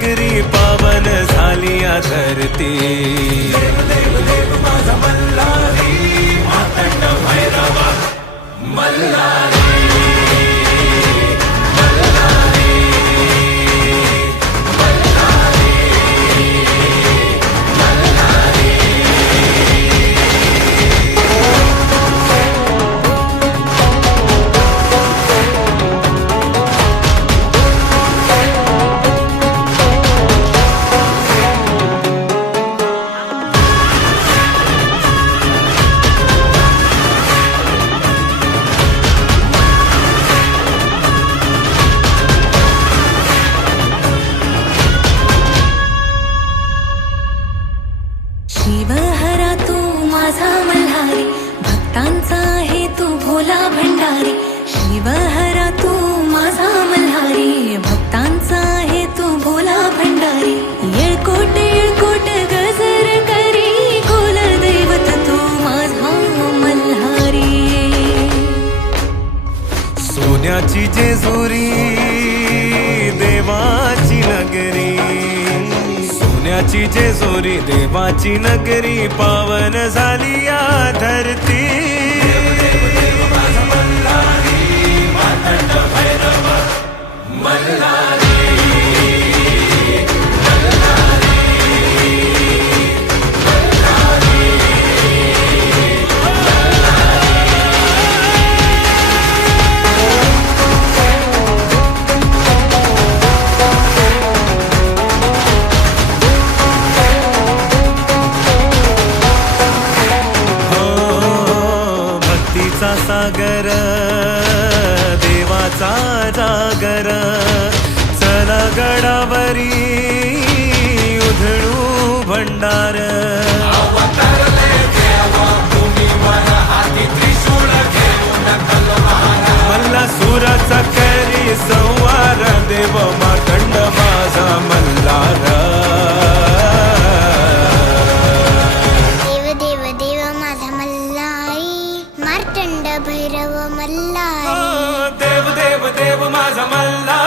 देवाची पावन झाली या धरती. भोला भंडारी शिवहरा तू माझा मल्हारी भक्तांचा आहे तू भोला भंडारी. येळकोट येळकोट गजर करी कुल दैवत तू माझा मल्हारी. सोन्याची जेजुरी देवाची नगरी. सोन्याची जेजुरी देवाची नगरी पावन झाली या धरती. देवाचा सागर देवाचा जागर. चला गडावरी चंड भैरव मल्ला देव देव देव माझा मल्ला